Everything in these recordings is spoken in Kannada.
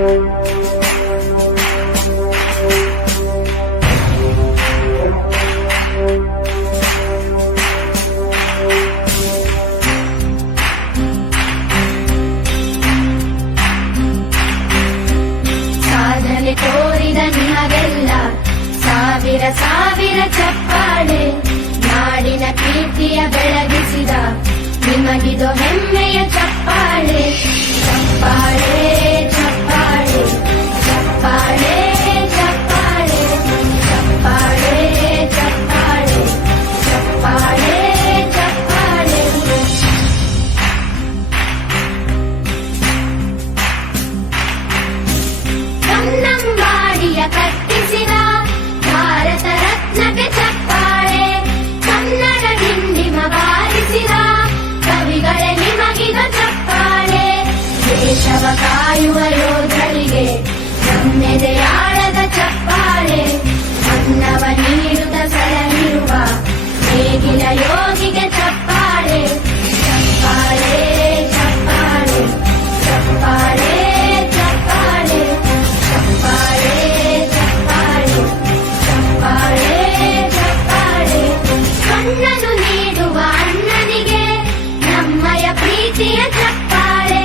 ಸಾಧನೆ ತೋರಿದ ನಿಮಗೆಲ್ಲ ಸಾವಿರ ಸಾವಿರ ಚಪ್ಪಾಳೆ. ನಾಡಿನ ಕೀರ್ತಿಯ ಬೆಳಗಿಸಿದ ನಿಮಗಿದು ಹೆಮ್ಮೆಯ ಚಪ್ಪಾಳೆ. ಚಪ್ಪಾಳೆ ಚಪ್ಪಾಳೆ ಚಪ್ಪಾಳೆ ಚಪ್ಪಾಳೆ ಚಪ್ಪಾಳೆ ಚಪ್ಪಾಳೆ ಚಪ್ಪಾಳೆ ಚಪ್ಪಾಳೆ. ಕನ್ನಂಬಾಡಿಯ ಕಟ್ಟಿಸಿದ ಭಾರತ ರತ್ನಕ್ಕೆ ಚಪ್ಪಾಳೆ. ಕನ್ನಡ ಡಿಂಡಿಮ ಬಾರಿಸಿದ ಕವಿಗಳೇ ನಿಮಗಿದು ಚಪ್ಪಾಳೆ. ದೇಶವ ಕಾಯುವ ಯೋಧರಿಗೆ ನಮ್ಮೆದೆಯಾಳದ ಚಪ್ಪಾಳೆ. ಅನ್ನವ ನೀಡುತ್ತ ಸಲಹಿರುವ ನೇಗಿಲ ಯೋಗಿಗೆ ಚಪ್ಪಾಳೆ. ಚಪ್ಪಾಳೆ ಚಪ್ಪಾಳೆ ಚಪ್ಪಾಳೆ ಚಪ್ಪಾಳೆ ಚಪ್ಪಾಳೆ ಚಪ್ಪಾಳೆ ಚಪ್ಪಾಳೆ ಚಪ್ಪಾಳೆ. ಕಣ್ಣನು ನೀಡುವ ಅಣ್ಣನಿಗೆ ನಮ್ಮಯ ಪ್ರೀತಿಯ ಚಪ್ಪಾಳೆ.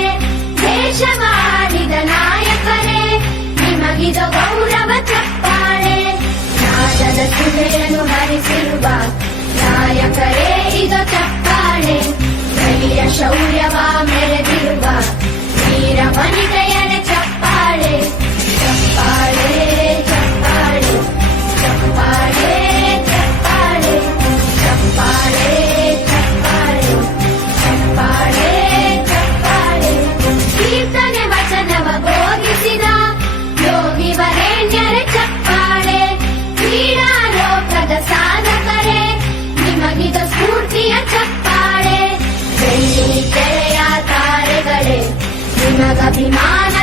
ದೇಶವಾಳಿದ ನಾಯಕರೇ ನಿಮಗಿದು ಗೌರವ ಚಪ್ಪಾಳೆ. ನಾದದ ಸುಧೆಯನ್ನು ಹರಿಸಿರುವ ನಾಯಕರೇ ಇದು ಚಪ್ಪಾಳೆ. ಧೈರ್ಯ ಶೌರ್ಯವ ಮೆರೆದಿರುವ ವೀರ ವನಿತೆಯರ ಚಪ್ಪಾಳೆ. ಚಪ್ಪಾಳೆ ಚಪ್ಪಾಳೆ ಚಪ್ಪಾಳೆ ಚಪ್ಪಾಳೆ ಚಪ್ಪಾಳೆ ಚಪ್ಪಾಳೆ ಚಪ್ಪಾಳೆ ಚಪ್ಪಾಳೆ. ಕೀರ್ತನೆ ವಚನವ ಬೋಧಿಸಿದ ಯೋಗಿ ವರೇಣ್ಯರ ಚಪ್ಪಾಳೆ. ಕ್ರೀಡಾ ಲೋಕದ ಸಾಧಕರೇ ನಿಮಗಿದ ಸ್ಫೂರ್ತಿಯ ಚಪ್ಪಾಳೆ. ಬೆಳ್ಳಿ ತೆರೆಯ ತಾರೆಗಳೇ ನಿಮಗಭಿಮಾನ